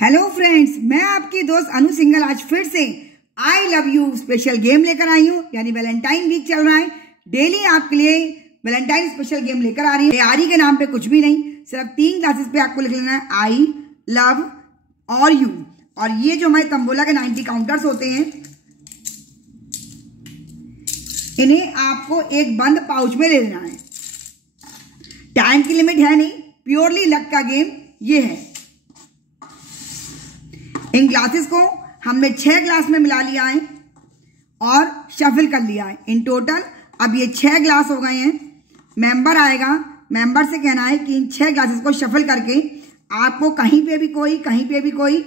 Hello friends, मैं आपकी दोस्त अनु सिंघल आज फिर से I love you special game लेकर आई हूँ। यानी वैलेंटाइन वीक चल रहा है, डेली आपके लिए वैलेंटाइन स्पेशल गेम लेकर आ रही है। तैयारी के नाम पे कुछ भी नहीं, सिर्फ 3 क्लासेस पे आपको लिख लेना है आई लव और यू। और ये जो हमारे तंबोला के 90 काउंटर्स होते हैं, इन्हें आपको एक बंद पाउच में ले लेना है। टाइम की लिमिट है नहीं, प्योरली लक का गेम ये है। इन ग्लासेस को हमने 6 ग्लास में मिला लिया है और शफल कर लिया है। इन टोटल अब ये 6 ग्लास हो गए हैं। मेंबर आएगा, मेंबर से कहना है कि इन 6 ग्लासेस को शफल करके आपको कहीं पे भी कोई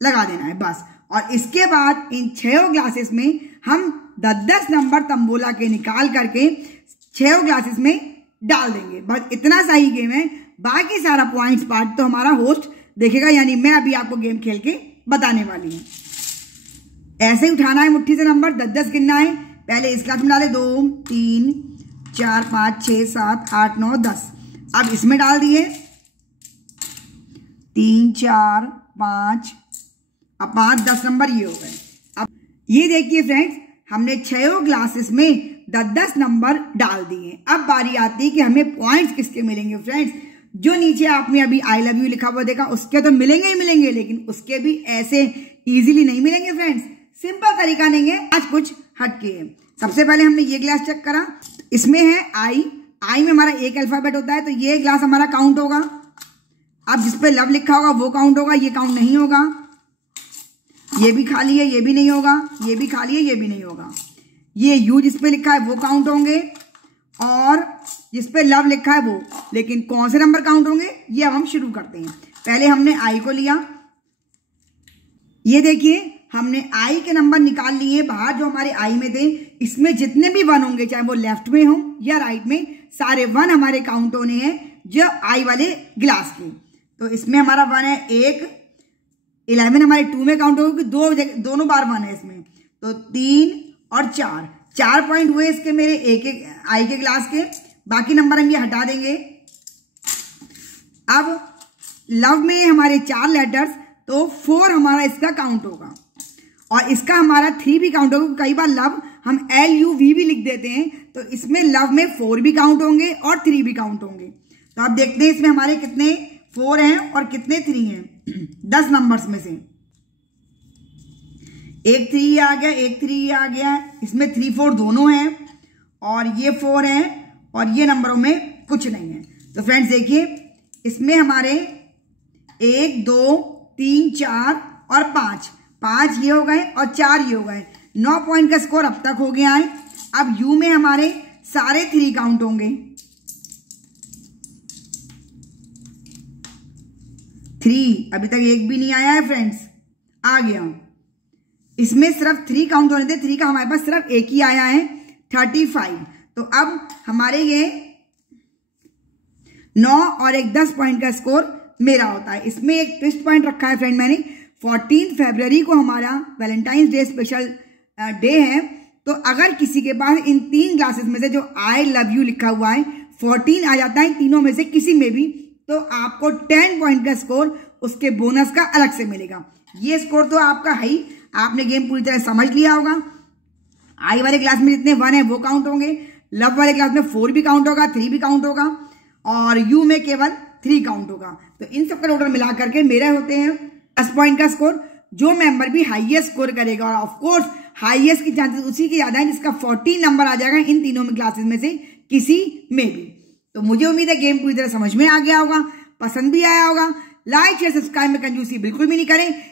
लगा देना है बस। और इसके बाद इन 6 ग्लासेस में हम 10-10 नंबर तंबोला के निकाल करके 6 ग्लासेस में डाल देंगे। बस इतना सही गेम है, बाकी सारा पॉइंट्स पार्ट तो हमारा होस्ट देखेगा। यानी मैं अभी आपको गेम खेल के बताने वाली हूँ। ऐसे ही उठाना है मुट्ठी से नंबर, 10-10 गिनना है। पहले इस क्लास में डाले 2, 3, 4, 5, 6, 7, 8, 9, 10। अब इसमें डाल दिए 3, 4, 5, अब 5, 10 नंबर ये हो गए। अब ये देखिए फ्रेंड्स, हमने 6 ग्लासेस में 10-10 नंबर डाल दिए। अब बारी आती है कि हमें पॉइंट्स किसके मिलेंगे। फ्रेंड्स, जो नीचे आपने अभी आई लव यू लिखा हुआ देखा, उसके तो मिलेंगे ही मिलेंगे, लेकिन उसके भी ऐसे इजीली नहीं मिलेंगे फ्रेंड्स। सिंपल तरीका नहीं है, आज कुछ हटके है। सबसे पहले हमने ये ग्लास चेक करा, इसमें है आई में हमारा एक अल्फाबेट होता है, तो ये ग्लास हमारा काउंट होगा। अब जिस पे लव लिखा होगा वो काउंट होगा, ये काउंट नहीं होगा। ये भी खाली है, ये भी नहीं होगा। ये भी खाली है, ये भी नहीं होगा। ये यू जिस पे लिखा है वो काउंट होंगे, और जिस पे लव लिखा है वो। लेकिन कौन से नंबर काउंट होंगे ये अब हम शुरू करते हैं। पहले हमने आई को लिया, ये देखिए हमने आई के नंबर निकाल लिए बाहर जो हमारे आई में थे। इसमें जितने भी 1 होंगे, चाहे वो लेफ्ट में हो या राइट में, सारे 1 हमारे काउंट होने हैं जो आई वाले ग्लास के। तो इसमें हमारा 1 है, 1, 11 हमारे 2 में काउंट होगी, दोनों बार 1 है इसमें। तो 3 और 4 पॉइंट हुए इसके मेरे एक आई के ग्लास के। बाकी नंबर हम ये हटा देंगे। अब लव में हमारे 4 लेटर्स, तो 4 हमारा इसका काउंट होगा, और इसका हमारा 3 भी काउंट होगा। कई बार लव हम LUV भी लिख देते हैं, तो इसमें लव में 4 भी काउंट होंगे और 3 भी काउंट होंगे। तो आप देखते हैं इसमें हमारे कितने 4 हैं और कितने 3 हैं 10 नंबर्स में से। एक 3 आ गया, एक 3 आ गया। इसमें 3, 4 दोनों हैं, और ये 4 हैं, और ये नंबरों में कुछ नहीं है। तो फ्रेंड्स देखिए, इसमें हमारे 1, 2, 3, 4 और 5 ये हो गए और 4 ये हो गए। 9 पॉइंट का स्कोर अब तक हो गया है। अब यू में हमारे सारे 3 काउंट होंगे। 3 अभी तक एक भी नहीं आया है फ्रेंड्स, आ गया। इसमें सिर्फ 3 काउंट होने थे, 3 का हमारे पास सिर्फ एक ही आया है, 35। तो अब हमारे ये 9 और एक 10 पॉइंट का स्कोर मेरा होता है। इसमें एक ट्विस्ट पॉइंट रखा है फ्रेंड मैंने, 14 फरवरी को हमारा वैलेंटाइंस डे स्पेशल डे है। तो अगर किसी के पास इन 3 ग्लासेस में से जो आई लव यू लिखा हुआ है 14 आ जाता है, तीनों में से किसी में भी, तो आपको 10 पॉइंट का स्कोर उसके बोनस का अलग से मिलेगा। ये स्कोर तो आपका है ही, आपने गेम पूरी तरह समझ लिया होगा। आई वाले क्लास में जितने 1 है वो काउंट होंगे, लव वाले क्लास में 4 भी काउंट होगा, 3 भी काउंट होगा, और यू में केवल 3 काउंट होगा। तो इन सबका टोटल मिला करके मेरे होते हैं 10 पॉइंट का स्कोर। जो मेंबर भी हाईएस्ट स्कोर करेगा, और ऑफकोर्स हाईएस्ट की चांसेस उसी की ज्यादा है जिसका 14 नंबर आ जाएगा इन तीनों में क्लासेस में से किसी में भी। तो मुझे उम्मीद है गेम पूरी तरह समझ में आ गया होगा, पसंद भी आया होगा। लाइक शेयर सब्सक्राइब में कंजूसी बिल्कुल भी नहीं करें।